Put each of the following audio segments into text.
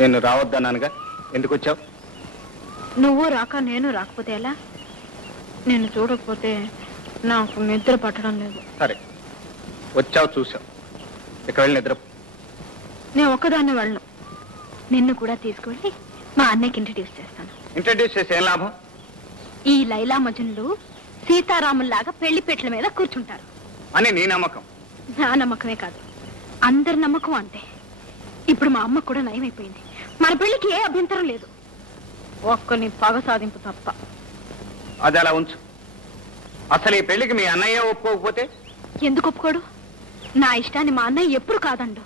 నేను రావద్దన్నానుగా, ఎందుకు వచ్చావు? నువ్వు రాక నేను రాకపోతే ఎలా? నేను చూడకపోతే నాకు నిద్ర పట్టడం లేదు. సరే, వచ్చావు చూసావు, ఇక వెళ్ళి నిద్ర. నేను ఒక్కదాన్ని వెళ్ళను, నిన్ను కూడా తీసుకువెళ్ళి మా అన్నయ్యకి ఇంట్రడ్యూస్ చేస్తాను. ఇంట్రడ్యూస్ చేసి ఏం లాభం? ఈ లైలా మజనులు సీతారాముల్లాగా పెళ్లి పెట్ల మీద కూర్చుంటారు అని నీ నమ్మకం? నా నమ్మకమే కాదు, అందరి నమ్మకం అంతే. ఇప్పుడు మా అమ్మ కూడా నయమైపోయింది, మన పెళ్లికి ఏ అభ్యంతరం లేదు, ఒక్కని పగ సాధింపు తప్ప. అది అలా ఉంచు. అసలు ఈ పెళ్లికి మీ అన్నయ్య ఒప్పుకోకపోతే? ఎందుకు ఒప్పుకోడు? నా ఇష్టాన్ని మా అన్నయ్య ఎప్పుడు కాదండు.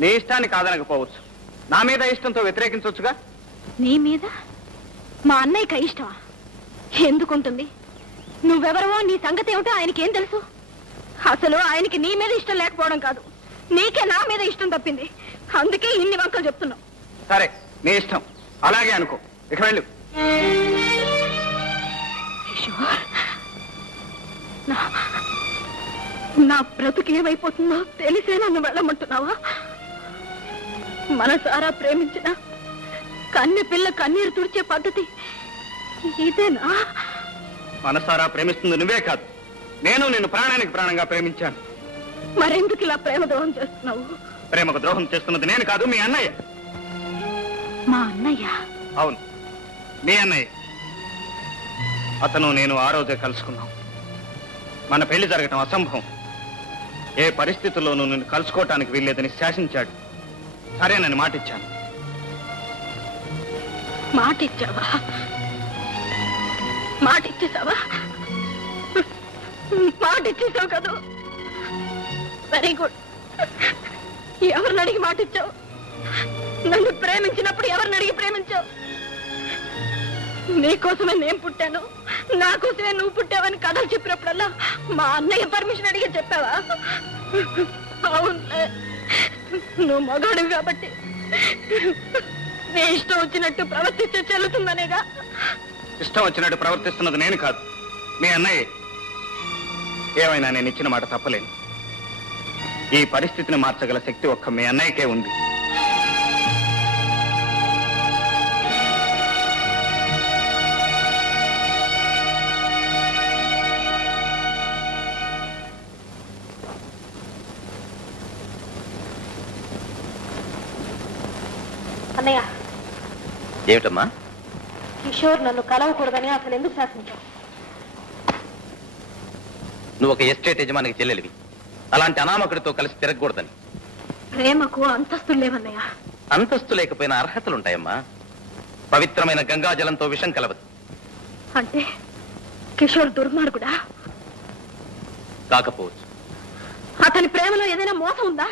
నీ ఇష్టాన్ని కాదనకపోవచ్చు, నా మీద ఇష్టంతో వ్యతిరేకించవచ్చుగా. నీ మీద మా అన్నయ్యకి ఇష్టమా? ఎందుకుంటుంది? నువ్వెవరవో, నీ సంగతి ఏమిటో ఆయనకేం తెలుసు? అసలు ఆయనకి నీ మీద ఇష్టం లేకపోవడం కాదు, నీకే నా మీద ఇష్టం తప్పింది. అందుకే ఇన్ని వంకలు చెప్తున్నావు. సరే, నీ ఇష్టం, అలాగే అనుకో, ఇక వెళ్ళు. నా బ్రతుకు ఏమైపోతుందో తెలిసే నన్ను వెళ్ళమంటున్నావా? మనసారా ప్రేమించిన కన్నె పిల్ల కన్నీరు తుడిచే పద్ధతి ఇదేనా? మనసారా ప్రేమిస్తుంది నువ్వే కాదు, నేను నిన్ను ప్రాణానికి ప్రాణంగా ప్రేమించాను. మరెందుకు ఇలా ప్రేమ ద్రోహం చేస్తున్నావు? ప్రేమకు ద్రోహం చేస్తున్నది నేను కాదు, మీ అన్నయ్య. మా అన్నయ్య? అవును, మీ అన్నయ్య. అతను నేను ఆ రోజే కలుసుకున్నాం. మన పెళ్లి జరగటం అసంభవం, ఏ పరిస్థితుల్లోనూ నిన్ను కలుసుకోవటానికి వీల్లేదని శాసించాడు. సరేనని మాటిచ్చాను. మాటిచ్చావా? మాటిచ్చేసావా? మాటిచ్చేసావు కదా, వెరీ గుడ్. ఎవరిని అడిగి మాటిచ్చావు? నన్ను ప్రేమించినప్పుడు ఎవరిని అడిగి ప్రేమించావు? నీకోసమే నేను పుట్టాను, నా కోసమే నువ్వు పుట్టావని కథలు చెప్పినప్పుడల్లా మా అన్నయ్య పర్మిషన్ అడిగి చెప్పావా? అవును, నువ్వు మగాడు కాబట్టి నీ ఇష్టం వచ్చినట్టు ప్రవర్తిస్తే చెల్లుతుందనేగా. ఇష్టం వచ్చినట్టు ప్రవర్తిస్తున్నది నేను కాదు, మీ అన్నయ్య. ఏమైనా నేను ఇచ్చిన మాట తప్పలేను. ఈ పరిస్థితిని మార్చగల శక్తి ఒక్క మీ అన్నయ్యకే ఉంది. అన్నయ్య. ఏమిటమ్మా? కిషోర్ నన్ను కలవకూడదని అసలు ఎందుకు శాసించావు? నువ్వు ఒక ఎస్టేట్ యజమానికి చెల్లెలివి, అలాంటి అనామకుడితో కలిసి తిరగకూడదని. ప్రేమకు అంతస్తులు లేవన్నయ్య. అంతస్తు లేకపోయినా అర్హతలుంటాయమ్మా. పవిత్రమైన గంగాజలంతో విషం కలవదు. అంటే కిషోర్ దుర్మార్గుడా? కాకపోవచ్చు. అతని ప్రేమలో ఏదైనా మోసం ఉందా?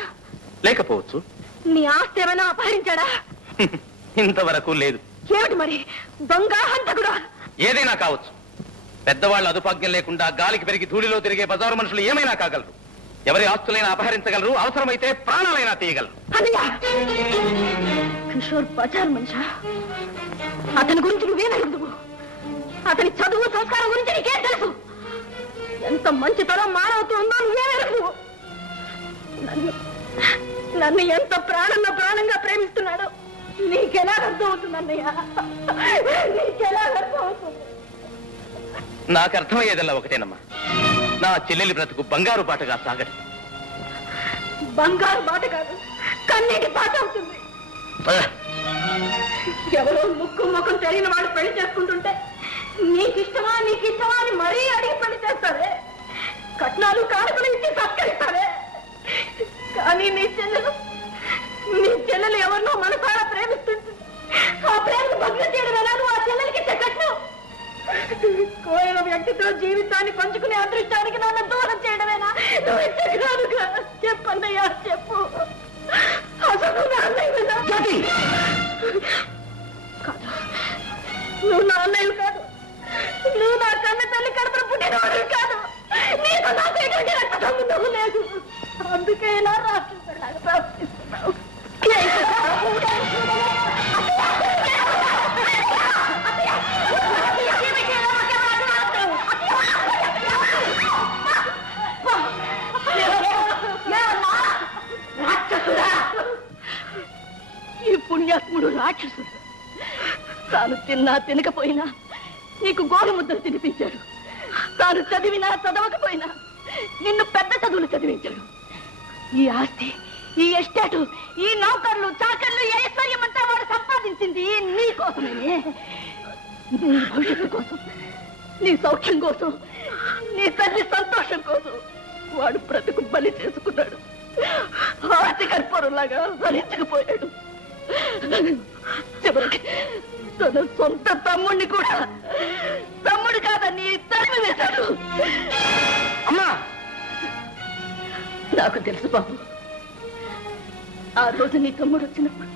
లేకపోవచ్చు. నీ ఆస్తి ఏమైనా అపహరించాడా? ఇంతవరకు లేదు. ఏమిటి మరి? దొంగ, హంతకుడా? ఏదైనా కావచ్చు. పెద్దవాళ్ళు అదుపాజ్ఞం లేకుండా గాలికి పెరిగి ధూళిలో తిరిగే బజారు మనుషులు ఏమైనా కాగలరు. ఎవరి ఆస్తులైనా అపహరించగలరు, అవసరమైతే ప్రాణాలైనా తీయగలరు. కిషోర్ బజార్ మనిషా? అతని గురించి నువ్వేనడుగు. అతని చదువు సంస్కారం గురించి నీకేం తెలుసు? ఎంత మంచితనం మానవత్వం ఉందో నువ్వేనడుగు. నన్ను ఎంత ప్రాణంగా ప్రేమిస్తున్నాడో నీకెలా అర్థం అవుతుంది అన్నయ్య? నీకెలా అర్థం అవుతుంది? నాకు అర్థమయ్యేదల్లా ఒకటేనమ్మా, నా చెల్లెలి బ్రతుకు బంగారు బాటగా సాగదు. బంగారు బాట కాదు, కన్నీటి బాట అవుతుంది. ఎవరో ముక్కు ముఖం తెలియని వాడు పెళ్లి చేసుకుంటుంటే నీకిష్టమా అని మరీ అడిగి పెళ్లి చేస్తారే. కట్నాలు కానుకలు ఇచ్చి సత్కరిస్తారే. కానీ నీ చెల్లెలు ఎవరినో మనసారా ప్రేమిస్తుంటుంది. ఆ ప్రేమను భగ్నం చేయడం ఎలా? నువ్వు ఆ చెల్లెలకి కట్నం కోరిన వ్యక్తితో జీవితాన్ని పంచుకునే అదృష్టానికి నన్ను దూరం చేయడమేనా? చెప్పన్నయ్యా, చెప్పు. అసలు నా అన్నయ్య కాదు, నువ్వు నా అన్నయ్య కాదు, నువ్వు నా కన్న తల్లి కడుపున పుట్టినవాడు కాదు. నీకు నాకు ఎటువంటి రక్త సంబంధం లేదు. అందుకే ఇలా రాష్ట్రంలాగా ప్రవర్తిస్తున్నావు. రాక్షసుడు. తాను తిన్నా తినకపోయినా నీకు గోరుముద్దలు తినిపించాడు. తాను చదివినా చదవకపోయినా నిన్ను పెద్ద చదువులు చదివించాడు. ఈ ఆస్తి, ఈ ఎస్టేటు, ఈ నౌకర్లు, చాకర్లు, ఐశ్వర్యం అంతా వాడు సంపాదించింది నీ కోసమే. నీ భవిష్యత్తు కోసం, నీ సౌఖ్యం కోసం, నీ తల్లి సంతోషం కోసం వాడు బ్రతుకు బలి చేసుకున్నాడు. ఆస్తి కర్పూరంలాగా హరించకపోయాడు. చివరికి తన సొంత తమ్ముడిని కూడా తమ్ముడు కాదని తరిమి వేశాడు. అమ్మా, నాకు తెలుసు బాబు. ఆ రోజు నీ తమ్ముడు వచ్చినప్పుడు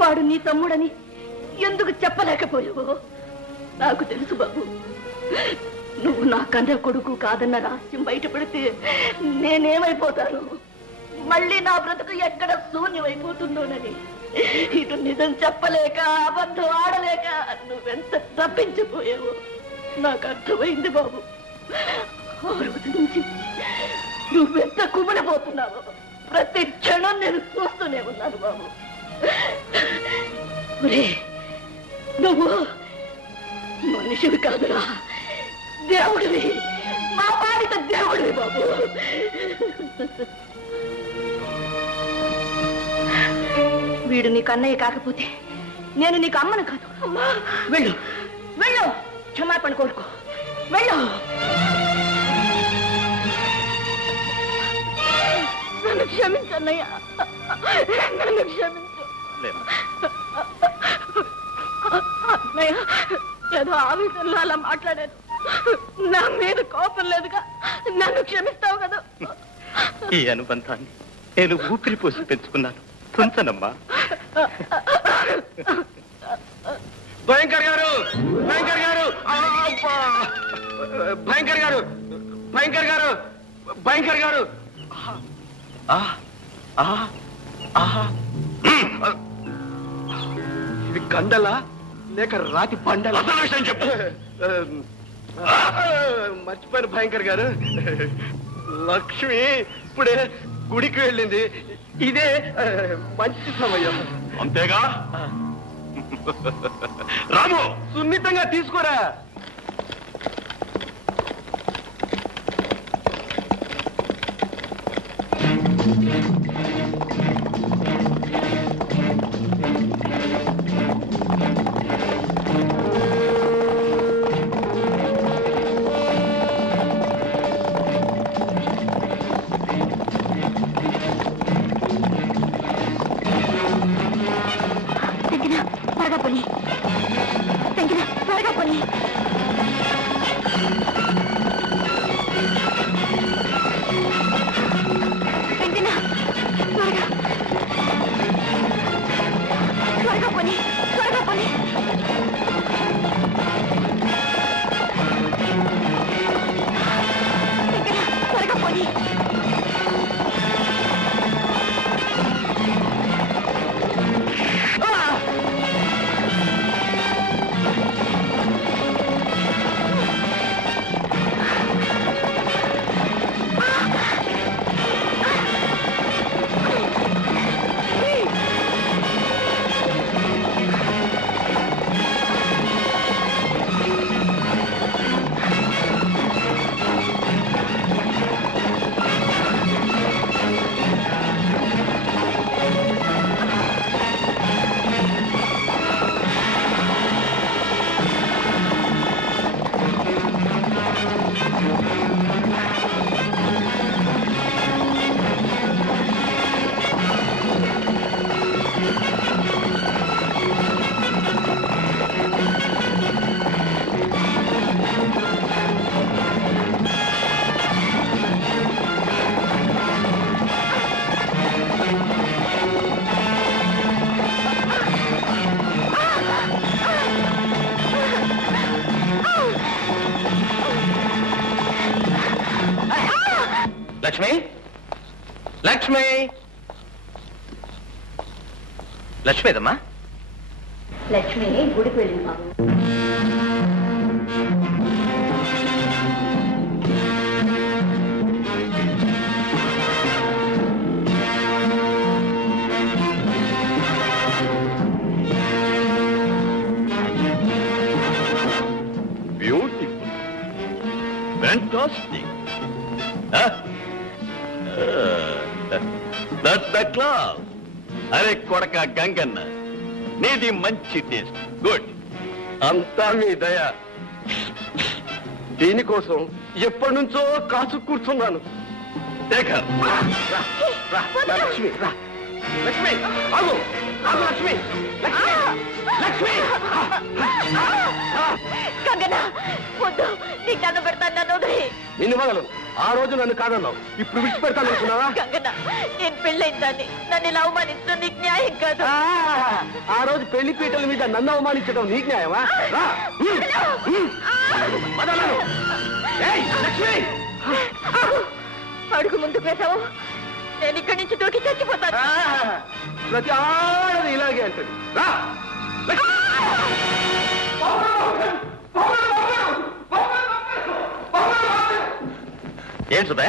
వాడు నీ తమ్ముడని ఎందుకు చెప్పలేకపోయావో నాకు తెలుసు బాబు. నువ్వు నా కన్న కొడుకు కాదన్న రహస్యం బయటపడితే నేనేమైపోతాను, మళ్ళీ నా బ్రతుకు ఎక్కడ శూన్యమైపోతుందోనని ఇటు నిజం చెప్పలేక అబద్ధం ఆడలేక నువ్వెంత తప్పించిపోయావో నాకు అర్థమైంది బాబు. ఆ రోజు నుంచి నువ్వెంత కుమిలిపోతున్నావో ప్రతి క్షణం నేను చూస్తూనే ఉన్నాను బాబు. నువ్వు మనిషివి కాదురా, దేవుడివి, మా బాలిక దేవుడివి బాబు. వీడు నీకు అన్నయ్య కాకపోతే నేను నీకు అమ్మను కాదు. అమ్మా, వెళ్ళు వెళ్ళు, క్షమాపణ కోరుకో, వెళ్ళు. నన్ను క్షమించు అన్నయ్య, నన్ను క్షమించు. అన్నయ్య, ఏదో ఆవేశంలో అలా మాట్లాడాను. నా మీద కోపం లేదుగా, నన్ను క్షమిస్తావు కదా. ఈ అనుబంధాన్ని నేను ఊపిరి పోసి పెంచుకున్నాను. తుంచనమ్మా. భయంకర్ గారు, భయంకర్ గారు, భయంకర్ గారు, భయంకర్ గారు, భయంకర్ గారు. ఇది కండలా లేక రాతి పండల? అసలు విషయం చెప్పు. మర్చిపోయారు భయంకర్ గారు. లక్ష్మి ఇప్పుడే గుడికి వెళ్ళింది. ఇదే మంచి సమయం. అంతేగా రాము, సున్నితంగా తీసుకోరా. లక్ష్మి, లక్ష్మి, లక్ష్మి ఏదమ్మా? లక్ష్మి గుడికి వెళ్ళింది బాబు. Fantastic. Huh? That's the class. అరే కొడక గంగన్న, నీది మంచి టేస్ట్. గుడ్. అంతా మీ దయ. దీనికోసం ఎప్పటి నుంచో కాచు కూర్చున్నాను. శేఖర్, లక్ష్మి రా. లక్ష్మి ఆగు, ఆగు లక్ష్మి. లక్ష్మి, కంగనా వద్దు, నీకు నన్ను పెడతాను, నన్ను వదిలి. నిన్ను వదలు. ఆ రోజు నన్ను కాదన్నావు, ఇప్పుడు విడిచిపెడతాను అనుకున్నావా? కంగనా, నేను పెళ్ళైందాన్ని, నన్ను ఇలా అవమానించడం నీకు న్యాయం కాదు. ఆ రోజు పెళ్లి పీటల మీద నన్ను అవమానించడం నీకు న్యాయమా? వదలను. ఏయ్, లక్ష్మి! అడుగు ముందుకు వేసావు, నేను ఇక్కడి నుంచి దూకి చచ్చిపోతాను. ప్రతి ఆడది ఇలాగే అంటది. రా ఏం సుధా?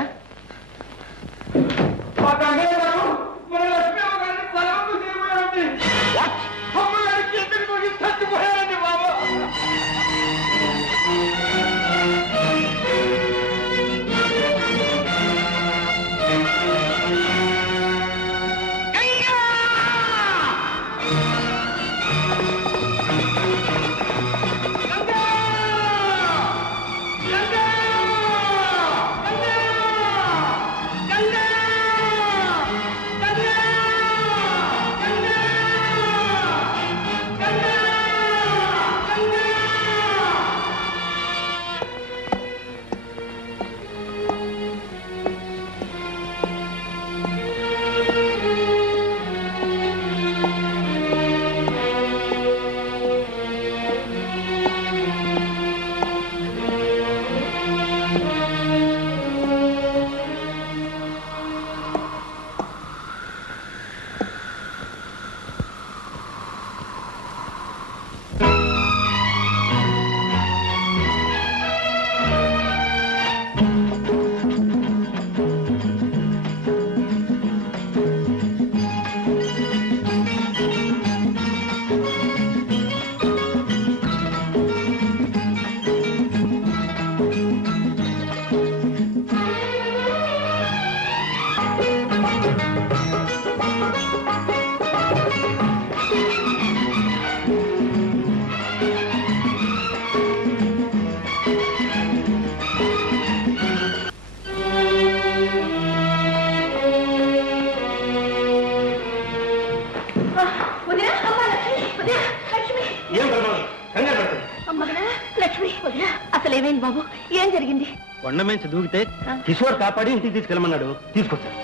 అసలేమైంది బాబు, ఏం జరిగింది? కొండ మీద దూకితే కిషోర్ కాపాడి ఇంటికి తీసుకెళ్ళమన్నాడు, తీసుకొచ్చాను.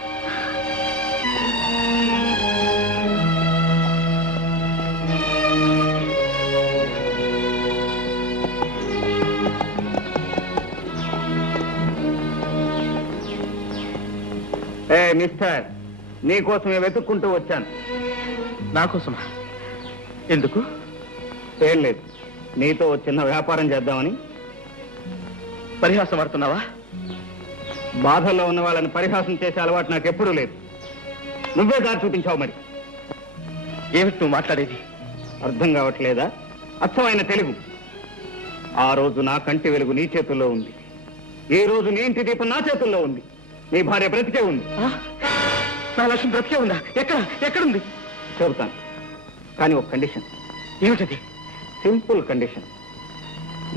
మిస్టర్, నీకోసమే వెతుక్కుంటూ వచ్చాను. నాకోసమా? ఎందుకు? ఏం లేదు, నీతో చిన్న వ్యాపారం చేద్దామని. పరిహాసం ఆడుతున్నావా? బాధల్లో ఉన్న వాళ్ళని పరిహాసం చేసే అలవాటు నాకెప్పుడూ లేదు. నువ్వే దారి చూపించావు. మరి ఏమిటి నువ్వు మాట్లాడేది? అర్థం కావట్లేదా? అచ్చమైన తెలుగు. ఆ రోజు నా కంటి వెలుగు నీ చేతుల్లో ఉంది, ఈ రోజు నీ ఇంటి దీపం నా చేతుల్లో ఉంది. నీ భార్య బ్రతికే ఉంది. నా లక్ష్యం బ్రతికే ఉందా? ఎక్కడుంది? చెబుతాను, కానీ ఒక కండిషన్. ఏమిటది? Simple condition.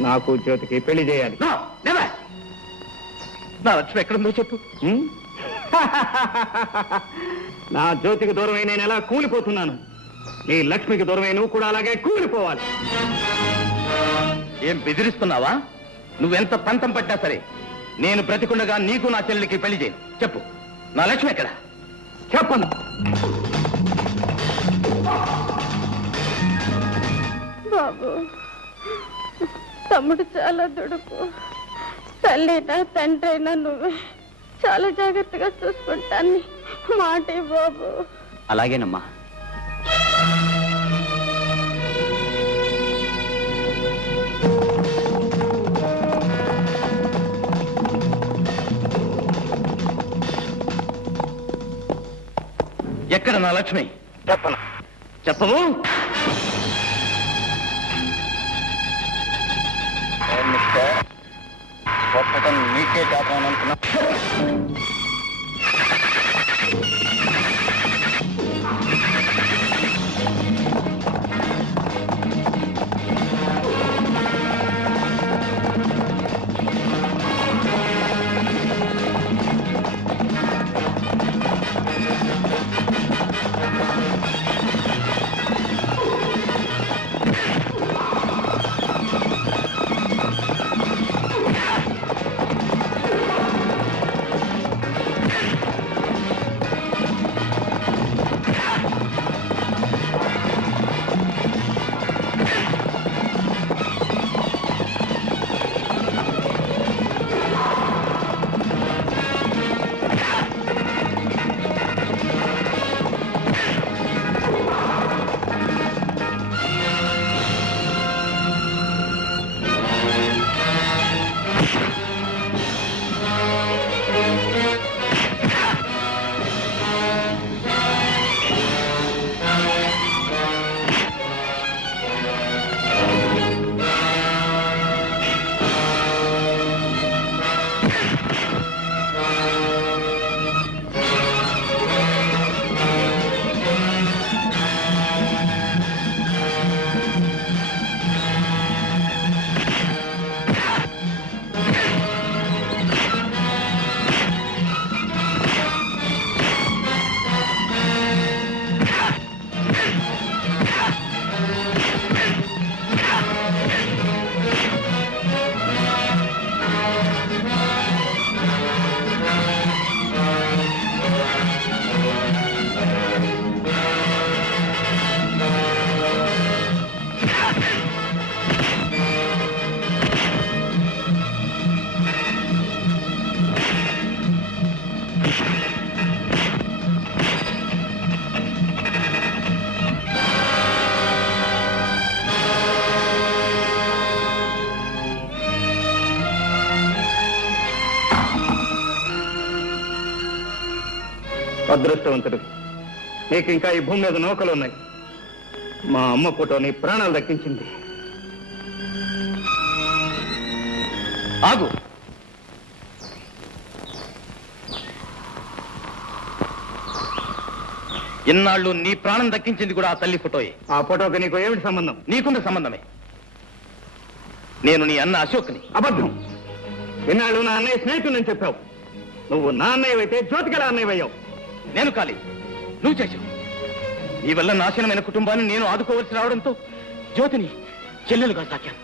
నాకు జ్యోతికి పెళ్లి చేయాలి. నా లక్ష్యం ఎక్కడుందో చెప్పు. నా జ్యోతికి దూరమై నేను ఎలా కూలిపోతున్నాను, నీ లక్ష్మికి దూరమై నువ్వు కూడా అలాగే కూలిపోవాలి. ఏం బెదిరిస్తున్నావా? నువ్వెంత పంతం పట్టినా సరే నేను బ్రతికుండగా నీకు నా చెల్లికి పెళ్లి చేయను. చెప్పు, నా లక్ష్మి ఎక్కడ? చెప్పను. బాబు, తమ్ముడు చాలా దుడుకు. తల్లినా తండ్రైనా నువ్వే చాలా జాగ్రత్తగా చూసుకుంటాను. మాటే బాబు. అలాగేనమ్మా. ఎక్కడ నా లక్ష్మి? చెప్పను. చెప్పవు? కొట్టడం నీకే చేద్దామని అనుకున్నా. అదృష్టవంతుడు, నీకు ఇంకా ఈ భూమి మీద నౌకలు ఉన్నాయి. మా అమ్మ ఫోటో నీ ప్రాణాలు దక్కించింది. ఆగు. ఇన్నాళ్ళు నీ ప్రాణం దక్కించింది కూడా ఆ తల్లి ఫోటోయే. ఆ ఫోటోకి నీకు ఏమిటి సంబంధం? నీకున్న సంబంధమే. నేను నీ అన్న అశోక్ని. అబద్ధం. ఇన్నాళ్ళు నా అన్నయ్య స్నేహితుడని చెప్పావు. నువ్వు నా అన్నయ్యవైతే జ్యోతికల అన్నయ్యవయ్యావు. నేను కాలి, నువ్వు చేశావు. నీ వల్ల నాశనమైన కుటుంబాన్ని నేను ఆదుకోవలసి రావడంతో జ్యోతిని చెల్లెలుగా సాకాను.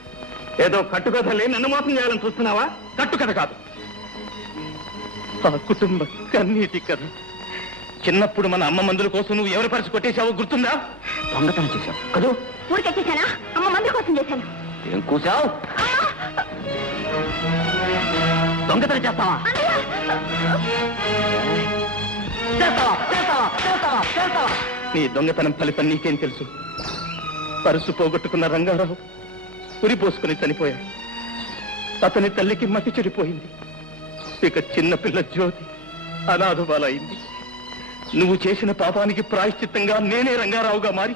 ఏదో కట్టుకథలే నన్ను మోసం చేయాలని చూస్తున్నావా? కట్టుకథ కాదు, ఆ కుటుంబ కన్నీటి కథ. చిన్నప్పుడు మన అమ్మ మందుల కోసం నువ్వు ఎవరి పరిచి కొట్టేశావో గుర్తుందా? దొంగతనం చేశావు కదూ? ఊరికెట్టేశానా? అమ్మ మందుల కోసం చేశాను. ఏం కూసావు? దొంగతనం చేస్తావా? నీ దొంగతనం ఫలితం నీకేం తెలుసు? పరుసు పోగొట్టుకున్న రంగారావు ఉరి పోసుకుని చనిపోయాడు. అతని తల్లికి మతి చెడిపోయింది. ఇక చిన్నపిల్ల జ్యోతి అనాథబాలైంది. నువ్వు చేసిన పాపానికి ప్రాయశ్చిత్తంగా నేనే రంగారావుగా మారి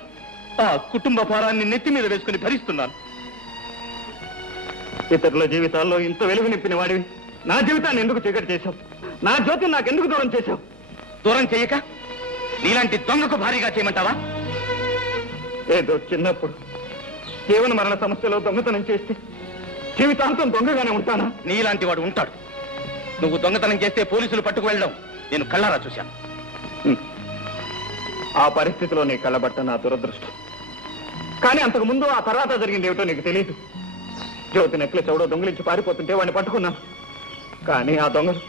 ఆ కుటుంబ భారాన్ని నెత్తి మీద వేసుకుని భరిస్తున్నాను. ఇతరుల జీవితాల్లో ఇంత వెలుగు నింపిన వాడివి నా జీవితాన్ని ఎందుకు చీకటి చేశావు? నా జ్యోతిని నాకెందుకు దూరం చేశావు? దూరం చేయక నీలాంటి దొంగకు భారీగా చేయమంటావా? ఏదో చిన్నప్పుడు జీవన మరణ సమస్యలో దొంగతనం చేస్తే జీవితాంతం దొంగగానే ఉంటానా? నీలాంటి వాడు ఉంటాడు. నువ్వు దొంగతనం చేస్తే పోలీసులు పట్టుకు వెళ్ళడం నేను కళ్ళారా చూశాను. ఆ పరిస్థితిలో నీ కళ్ళబట్ట నా దురదృష్టం. కానీ అంతకు ముందు ఆ తర్వాత జరిగింది ఏమిటో నీకు తెలియదు. జ్యోతి నెక్లెస్ ఎవడో దొంగలించి పారిపోతుంటే వాడిని పట్టుకున్నాను. కానీ ఆ దొంగలు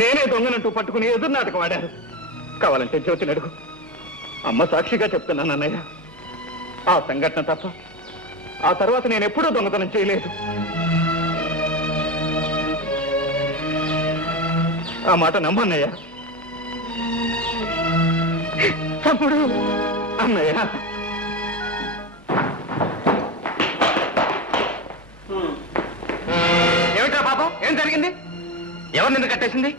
నేనే దొంగనంటూ పట్టుకుని ఎదురునాటకం ఆడారు. కావాలంటే జ్యోతిని అడుగు. అమ్మ సాక్షిగా చెప్తున్నాను అన్నయ్య, ఆ సంఘటన తప్ప ఆ తర్వాత నేను ఎప్పుడూ దొంగతనం చేయలేదు. ఆ మాట నమ్మన్నయ్య. తమ్ముడు, అన్నయ్య. ఏమిటా పాపం? ఏం జరిగింది? ఎవరు నిన్ను కట్టేసింది?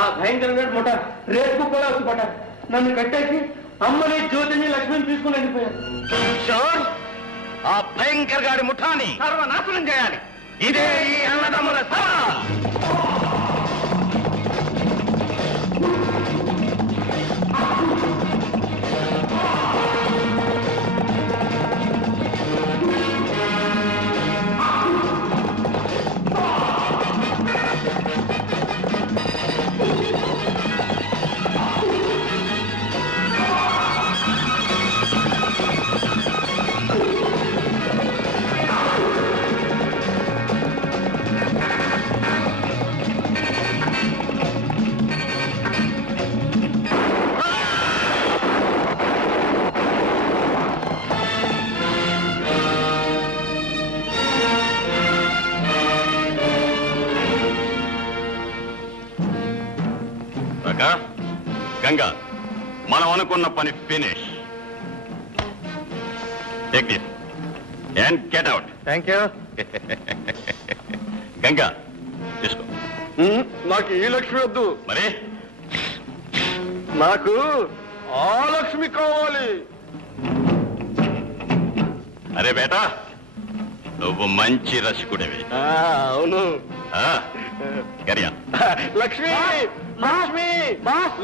ఆ భయంకరమైన ముఠ రేపు కూడా వచ్చి నన్ను కట్టేసి అమ్మని జ్యోతిని లక్ష్మిని తీసుకుని వెళ్ళిపోయారు. షోర్, ఆ భయంకర గాడి ముఠాని సర్వనాశనం చేయాలి. ఇదే ఈ అన్నదమ్ముల సవాల్. గంగా, మనం అనుకున్న పని finish. Take this and get out. Thank you. Ganga తీసుకో. నాకు ఈ లక్ష్మి వద్దు, మరి నాకు ఆ లక్ష్మి కావాలి. అరే బేటా, నువ్వు మంచి రసికుడివి. అవును. గరియా లక్ష్మి, లక్ష్మి,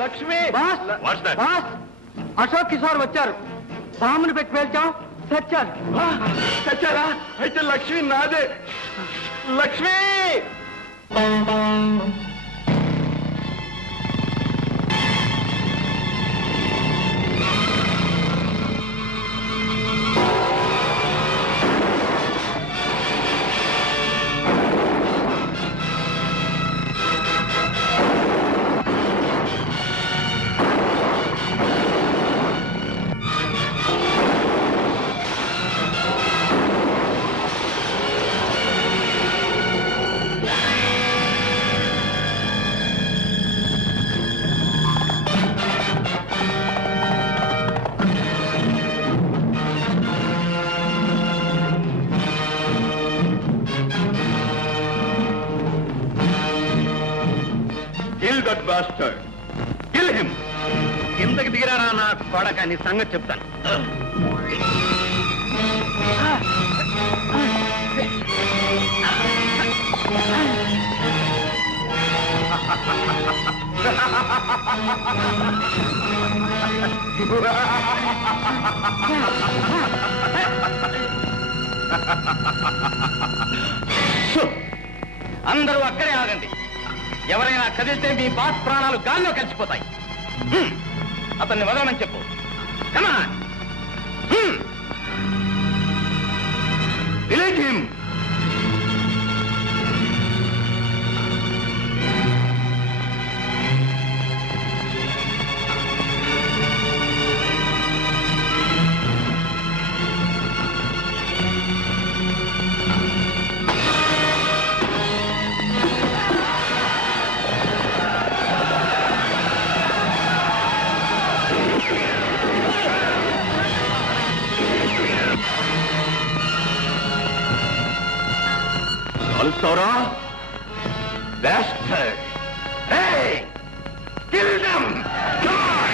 లక్ష్మి. What's that? అశోక్ కిషోర్ వచ్చారు. బాంబుని పెట్టి పేల్చాం, చచ్చారు. చచ్చారా? అయితే లక్ష్మి నాదే. Lakshmi. Kill that bastard. Kill him. కిందకి దిగిరారా నా కొడక, నీ సంగతి చెప్తాను. అందరూ అక్కడే ఆగండి. ఎవరైనా కదిలితే మీ బాస్ ప్రాణాలు గాల్లో కలిసిపోతాయి. అతన్ని వదలమని చెప్పు. Come on. Release him. Alsora, bastard! Hey! Kill them! Come on!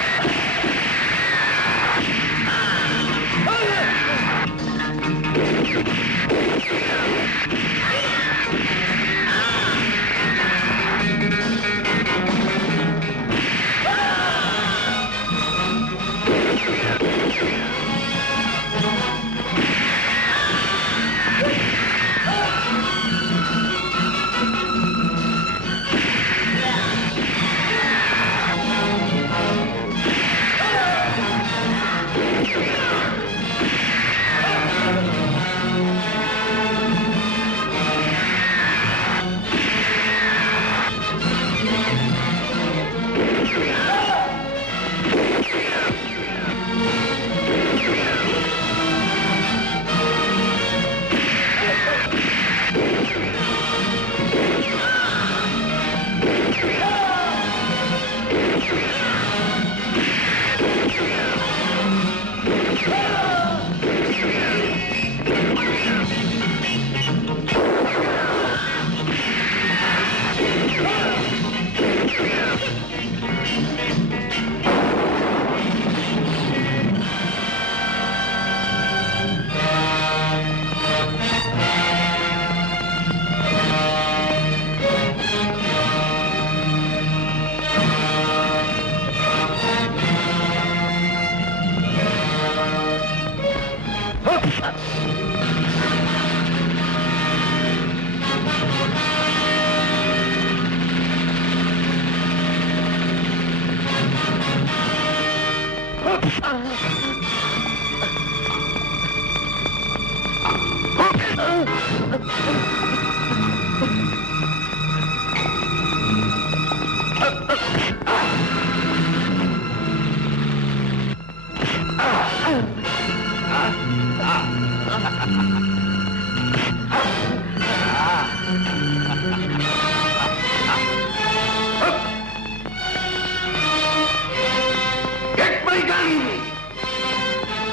Get my gun!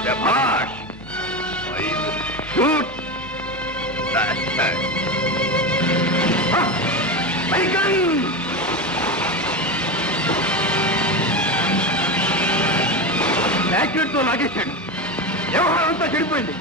Shabash! I will shoot bastard! My gun! Accident తో లాగేశాడు. వ్యవహారం అంతా చెడిపోయింది.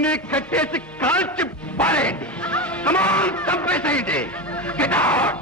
ముగ్గురిని కట్టేసి కాల్చి పారేయండి. కమాన్, చంపేసేయండి. Get out!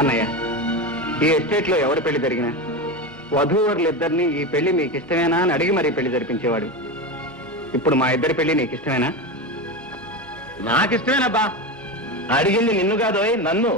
అన్నయ్య, ఈ ఎస్టేట్ లో ఎవరి పెళ్లి జరిగినా వధూవరులిద్దరినీ ఈ పెళ్లి మీకు ఇష్టమేనా అని అడిగి మరీ పెళ్లి జరిపించేవాడు. ఇప్పుడు మా ఇద్దరి పెళ్లి నీకు ఇష్టమేనా? నాకిష్టమేనబ్బా. అడిగింది నిన్ను కాదోయ్, నన్ను.